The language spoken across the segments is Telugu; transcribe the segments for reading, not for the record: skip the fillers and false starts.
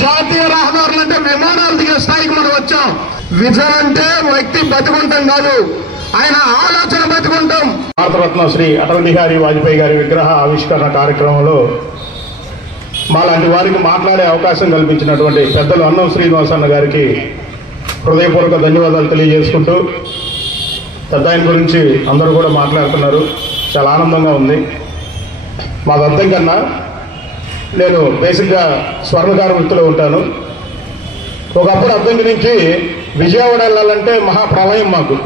జాతీయ రహదారులు అంటే విమానాలు దిగే స్థాయికి మనం వచ్చాం. విజన్ అంటే వ్యక్తి బతుకుంటాం కాదు, ఆయన ఆలోచన బతుకుంటాం. భారతరత్న శ్రీ అటల్ బిహారీ వాజ్పేయి గారి విగ్రహ ఆవిష్కరణ కార్యక్రమంలో మాలాంటి వారికి మాట్లాడే అవకాశం కల్పించినటువంటి పెద్దలు అన్నం శ్రీనివాస్ అన్న గారికి హృదయపూర్వక ధన్యవాదాలు తెలియజేసుకుంటూ, పెద్ద ఆయన గురించి అందరూ కూడా మాట్లాడుతున్నారు, చాలా ఆనందంగా ఉంది. మాకు అర్థం కన్నా నేను బేసిక్గా స్వర్ణకార వృత్తిలో ఉంటాను. ఒకప్పుడు అద్దంకి నుంచి విజయవాడ వెళ్ళాలంటే మహాప్రళయం. మాకు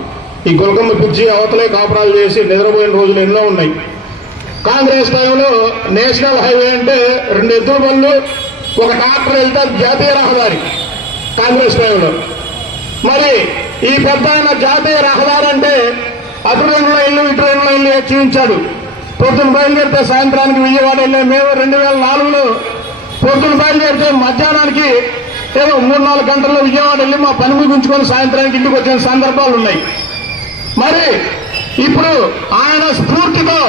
ఈ గులకమ్మ పిచ్చి అవతలే కాపురాలు చేసి నిద్రపోయిన రోజులు ఎన్నో ఉన్నాయి. కాంగ్రెస్ టైంలో నేషనల్ హైవే అంటే 2 ఎద్దుల బండ్లు, ఒక ట్రాక్టర్ వెళ్తే జాతీయ రహదారి కాంగ్రెస్ టైంలో. మరి ఈ పెద్ద ఆయన జాతీయ రహదారి అంటే అటు 2 లైన్లు ఇటు 2 లైన్లు చూపించాడు. పొద్దున బయలుదేరితే సాయంత్రానికి విజయవాడ వెళ్ళే మేము 2004లో పొద్దున బయలుదేరితే మధ్యాహ్నానికి ఏదో 3-4 గంటల్లో విజయవాడ వెళ్ళి మా పని ముగించుకొని సాయంత్రానికి ఇంటికి వచ్చిన సందర్భాలు ఉన్నాయి. మరి ఇప్పుడు ఆయన స్ఫూర్తితో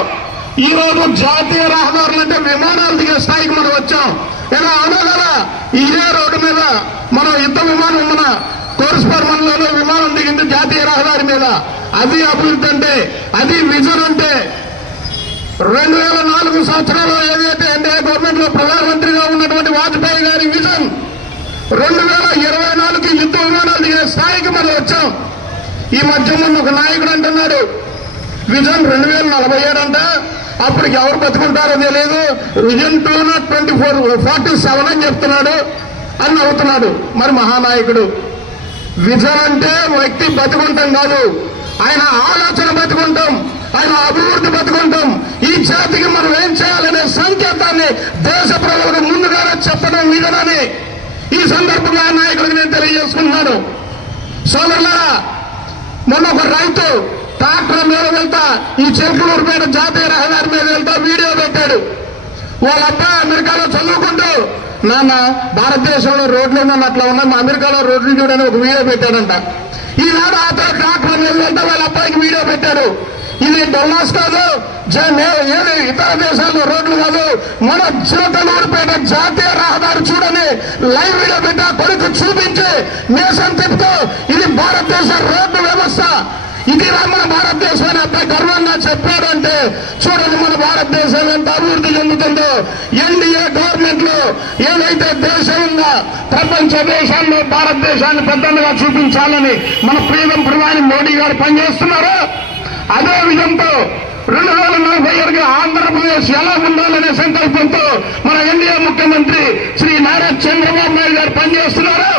ఈ రోజు జాతీయ రహదారులు అంటే విమానాలు దిగే స్థాయికి మనం వచ్చాం. ఇలా అవునా కదా? ఇదే రోడ్డు మీద మనం యుద్ధ విమానం మన కోర్స్పర్ మండలంలో విమానం దిగింది జాతీయ రహదారి మీద. అది అభివృద్ధి అంటే, అది విజన్ అంటే. 2004 సంవత్సరంలో ఏదైతే ఎన్డీఏ గవర్నమెంట్ లో ప్రధానమంత్రిగా ఉన్నటువంటి వాజ్పేయి గారి విజన్ 2024కి యుద్ధ విమానాలు దిగే స్థాయికి మనం వచ్చాం. ఈ మధ్య ముందు ఒక నాయకుడు అంటున్నాడు విజన్ 2047 అంట, అప్పటికి ఎవరు బతుకుంటారో తెలియదు, విజన్ 2047 అని చెప్తున్నాడు అని అవుతున్నాడు. మరి మహానాయకుడు విజన్ అంటే వ్యక్తి బతుకుంటాం కాదు, ఆయన ఆలోచన బతుకుంటాం, ఆయన అభివృద్ధి బతుకుంటాం. ఈ జాతికి మనం ఏం చేయాలనే సంకేతాన్ని దేశ ప్రజలకు ముందుగానే చెప్పడం విజనని ఈ సందర్భంగా నాయకుడికి నేను తెలియజేసుకుంటున్నాను. సోదరులారా, మొన్న ఒక రైతు ట్రాక్టర్ మీద వెళ్తా ఈ చెరుకులూరుపేట జాతీయ రహదారి మీద వెళ్తా వీడియో పెట్టాడు. వాళ్ళ అబ్బాయి అమెరికాలో చదువుకుంటూ, నాన్న భారతదేశంలో రోడ్లు ఉన్నాను అట్లా ఉన్నా, మా అమెరికాలో రోడ్లు చూడని ఒక వీడియో పెట్టాడంట. ఈనాడు అతను ట్రాక్టర్ మీద వెళ్తా వాళ్ళ అబ్బాయికి వీడియో పెట్టాడు. ఇది డొల్లాస్ కాదు, ఏది ఇతర దేశాల్లో రోడ్లు కాదు, మన చిలకలూరుపేట జాతీయ రహదారి చూడని లైవ్ వీడియో పెట్టా కొడుకు చూపించి నేషన్ తిప్పుతూ ఇది భారతదేశ రోడ్డు వ్యవస్థ, ఇది మన భారతదేశం అని అబ్బాయి గర్వంగా చెప్పాడంటే చూడండి మన భారతదేశం ఎంత అభివృద్ధి చెందుతుందో. ఎన్డీఏ గవర్నమెంట్ లో ఏదైతే దేశం ఉందో ప్రపంచ దేశాల్లో భారతదేశాన్ని పెద్దగా చూపించాలని మన ప్రియతమ ప్రధాని మోడీ గారు పనిచేస్తున్నారో, అదే విధంతో 2047కి ఆంధ్రప్రదేశ్ ఎలా ఉండాలనే సంకల్పంతో మన ఎన్డీఏ ముఖ్యమంత్రి శ్రీ నారా చంద్రబాబు నాయుడు గారు పనిచేస్తున్నారు.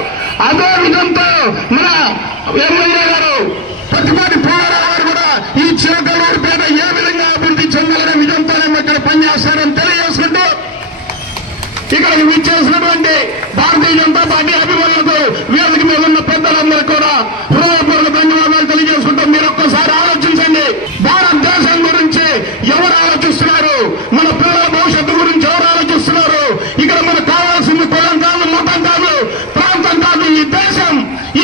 అదే విధంతో మన ఎమ్మెల్యే గారు పత్తిపాటి పుల్లారావు గారు కూడా ఈ చిలకలూరుపేట ఏ విధంగా అభివృద్ధి చెందాలనే విధంతోనే ఇక్కడ పనిచేస్తారని తెలియజేసుకుంటూ, ఇక్కడ విచ్చేసినటువంటి భారతీయ జనతా పార్టీ అభిమానులకు వేదిక మీద ఉన్న పెద్దలందరూ కూడా హృదయపూర్వక ధన్యవాదాలు తెలియజేసుకుంటూ, మీరు ఒక్కసారి ఆలోచించండి, భారతదేశం గురించి ఎవరు ఆలోచిస్తున్నారు, మన పిల్లల భవిష్యత్తు గురించి ఎవరు ఆలోచిస్తున్నారు. ఇక్కడ మనకు కావాల్సింది కులం కాదు, మతం కాదు, ప్రాంతం కాదు,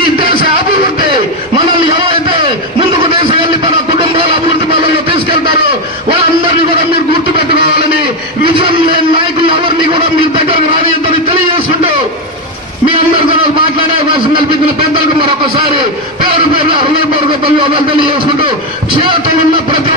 ఈ దేశ అభివృద్ధి. మనల్ని ఎవరైతే ముందుకు తీసుకెళ్లి తన కుటుంబాల అభివృద్ధి పనుల్లో తీసుకెళ్తారో వాళ్ళందరినీ కూడా మీరు గుర్తుపెట్టుకోవాలని, విజయం లేని నాయకులు ఎవరిని కూడా మీ దగ్గరకు రానియద్దని తెలియజేసుకుంటూ, మీ అందరితో మాట్లాడే అవకాశం కల్పించిన పెద్దలకు మరొకసారి పేరు పేరున హృదయపూర్వక ధన్యవాదాలు తెలియజేసుకుంటూ, చేతులున్న ప్రతి